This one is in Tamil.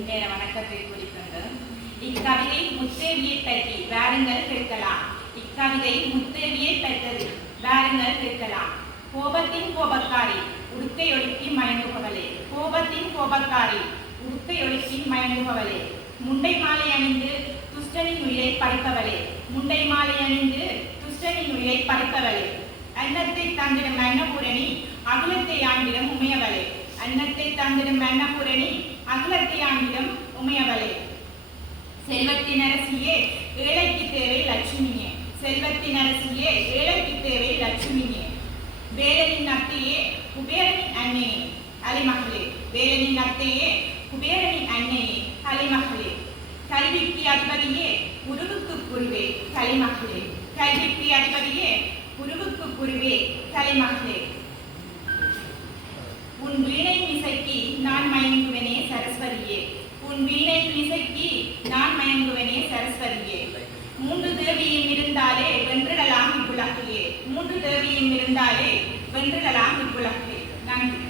இன்றைய வணக்கத்தை குறிக்கொண்டு இக்கவிதை முத்தேவியை பற்றி வாருங்கள் கேட்கலாம். இக்கவிதை முத்தேவியை பெற்றது, வாருங்கள் கேட்கலாம். கோபத்தின் கோபக்காரி உடுக்கை ஒழுக்கி மயங்குபவளே, கோபத்தின் கோபக்காரி உடுக்கை ஒழுக்கி மயங்குபவளே, முண்டை மாலை அணிந்து துஷ்டனின் உயிரை பறிப்பவளே, முண்டை மாலை அணிந்து துஷ்டனின் உயிரை பறிப்பவளே, அன்னத்தை தந்திடும் அன்னபூரணி அகிலத்தை ஆண்டிடம் உமையவளே, அன்னத்தை தந்திடும் அன்னபூரணி அகிலத்தை ஆண்டிடம் உமையவளே, செல்வத்தின் அரசியே ஏழைக்கு தேவை லட்சுமியே, செல்வத்தின் அரசியே ஏழைக்கு தேவை லட்சுமியே, வேலனின் அத்தையே குபேரனின் அன்னையே அலைமகளே, வேலனின் அத்தையே குபேரனின் அன்னையே அலைமகளே, கல்விக்கு அதிபதியே குருவுக்கு குருவே கலைமகளே, கல்விக்கு அதிபதியே குருவுக்கு குருவே கலைமகளே, உன் வீணை மிசைக்கு நான் மயங்குவனே சரஸ்வதியே, உன் வீணை மிசைக்கு நான் மயங்குவனே சரஸ்வதியே, மூன்று தேவியும் இருந்தாலே வென்றிடலாம் இவ்வுலகிலே, மூன்று தேவியும் இருந்தாலே வென்றிடலாம் இவ்வுலகிலே. நன்றி.